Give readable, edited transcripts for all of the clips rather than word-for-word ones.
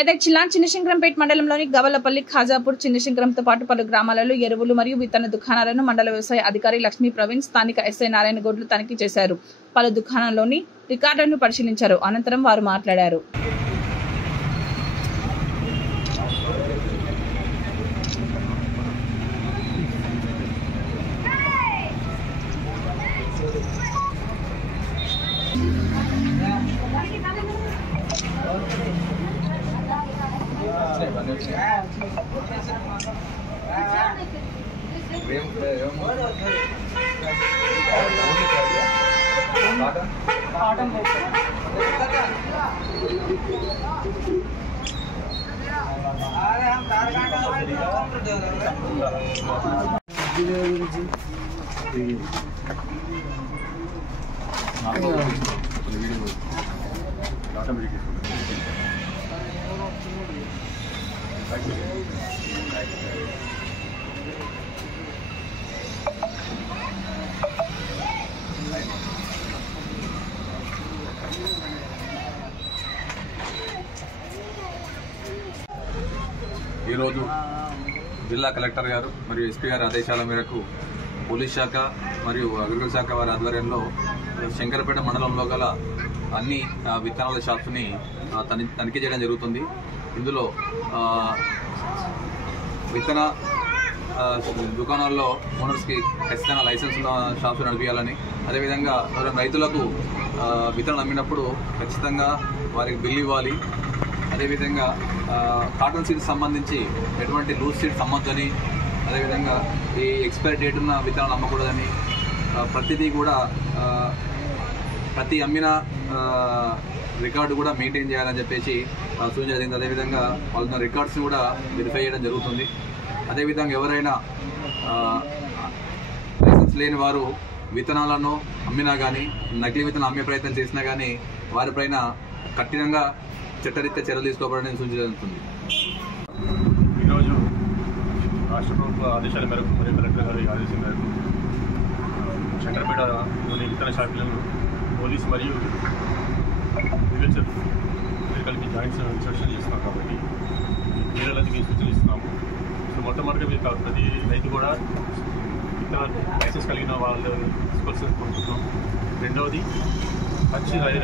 మెదక్ జిల్లా చిన్నశంకరంపేట మండలంలోని గవలపల్లి, ఖాజాపూర్, చిన్నశంకరంతో పాటు పలు గ్రామాలలో ఎరువులు మరియు విత్తన దుకాణాలను మండల వ్యవసాయ అధికారి లక్ష్మీ ప్రవీణ్, స్థానిక ఎస్ఐ నారాయణ గౌడ్లు తనిఖీ చేశారు. పలు దుకాణాల్లోని రికార్డులను పరిశీలించారు. అనంతరం వారు మాట్లాడారు. ఈరోజు జిల్లా కలెక్టర్ గారు మరియు ఎస్పీ గారి ఆదేశాల మేరకు పోలీస్ శాఖ మరియు అగ్రికల్చర్ శాఖ వారి ఆధ్వర్యంలో శంకరపేట మండలంలో గల అన్ని విత్తనాల షాప్స్ని తనిఖీ చేయడం జరుగుతుంది. ఇందులో విత్తన దుకాణాల్లో ఓనర్స్కి ఖచ్చితంగా లైసెన్స్ ఉన్న షాప్స్ నడిపించాలని, అదేవిధంగా రైతులకు విత్తనాలు అమ్మినప్పుడు ఖచ్చితంగా వారికి బిల్లు ఇవ్వాలి. అదేవిధంగా కాటన్ సీడ్స్ సంబంధించి ఎటువంటి లూజ్ సీడ్స్ అమ్మొద్దని, అదేవిధంగా ఈ ఎక్స్పైరీ డేట్ ఉన్న విత్తనాలు అమ్మకూడదని, ప్రతిదీ కూడా ప్రతి అమ్మిన రికార్డు కూడా మెయింటైన్ చేయాలని చెప్పేసి సూచన జరిగింది. అదేవిధంగా వాళ్ళ రికార్డ్స్ని కూడా వెరిఫై చేయడం జరుగుతుంది. అదేవిధంగా ఎవరైనా లైసెన్స్ లేని వారు విత్తనాలను అమ్మినా కానీ, నకిలీ విత్తనాలు అమ్మే ప్రయత్నం చేసినా కానీ వారిపైన కఠినంగా చట్టరీత్యా చర్యలు తీసుకోవాలని సూచించబడుతుంది. ఈరోజు రాష్ట్ర ప్రభుత్వ ఆదేశాల మేరకు మరియు కలెక్టర్ గారి ఆదేశం మేరకు శంకరపేటలోని విత్తన షాపులను పోలీస్ మరియు అగ్రికల్చర్కి జాయింట్ ఇన్స్ట్రక్షన్ చేస్తున్నాం కాబట్టి వీళ్ళకి మేము సూచనలు ఇస్తున్నాము. సో మొట్టమొదటిగా మీరు ప్రతి రైతు కూడా విత్తన లైసెన్స్ కలిగిన వాళ్ళు తీసుకోవాల్సింది కోరుకుంటున్నాం. రెండవది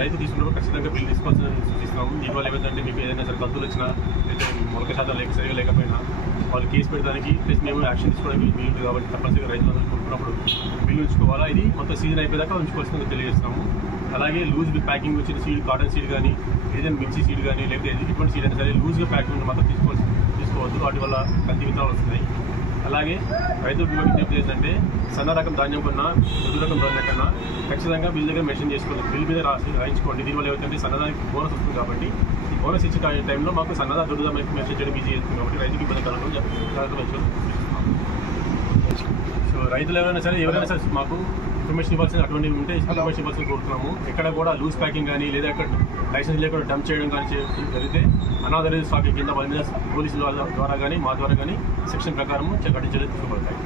రైతు తీసుకున్నప్పుడు ఖచ్చితంగా బిల్లు తీసుకోవాల్సిన సూచిస్తున్నాము. దీనివల్ల ఏమైందంటే మీకు ఏదైనా సరే కలుతులు వచ్చినా లేదా మొలక శాతం సరిగా లేకపోయినా వాళ్ళు కేసు పెట్టడానికి ప్లస్ మేము యాక్షన్ తీసుకోవడానికి వీలు కాబట్టి తప్పనిసరిగా రైతులందరూ కొనుక్కున్నప్పుడు బిల్లు ఉంచుకోవాలా. ఇది మొత్తం సీజన్ అయిపోయాక ఉంచుకోవాల్సిందిగా తెలియజేస్తున్నాము. అలాగే లూజ్ ప్యాకింగ్ వచ్చిన సీడ్, కాటన్ సీడ్ కానీ, ఏదైనా మిర్చి సీడ్ కానీ, లేకపోతే ఎటువంటి సీడ్ అయినా సరే లూజ్గా ప్యాకింగ్ మాత్రం తీసుకోవద్దు. వాటి వల్ల కల్తీ విత్తనాలు వస్తున్నాయి. అలాగే రైతులకు విజ్ఞప్తి ఏంటంటే సన్న రకం ధాన్యం కన్నా మృదు రకం ధాన్యం కన్నా ఖచ్చితంగా బిల్ దగ్గర మెన్షన్ చేసుకోండి, బిల్ మీద రాయించుకోండి. దీనివల్ల ఏమిటంటే సన్నదానికి బోనస్ వస్తుంది కాబట్టి ఈ బోనస్ ఇచ్చే టైంలో మాకు సన్నదా దొడ్డుదా మెన్షన్ చేయడం ఈజీ అవుతుంది కాబట్టి రైతుకి ఇబ్బంది కలగడం జాగ్రత్తలు. సో రైతులు ఎవరైనా సరే మాకు ఇన్ఫర్మేషన్ ఇవ్వాల్సిన అటువంటి ఉంటే ఇన్ఫర్మేషన్ ఇవ్వాల్సిన కోరుతున్నాము. ఎక్కడ కూడా లూజ్ ప్యాకింగ్ కానీ లేదా ఎక్కడ లైసెన్స్ లేకుండా డంప్ చేయడం కానీ జరిగితే అనాథరైజ్ స్టాక్ కింద పోలీసుల ద్వారా కానీ మా ద్వారా కానీ సెక్షన్ ప్రకారం కఠిన చర్యలు తీసుకోబడతాయి.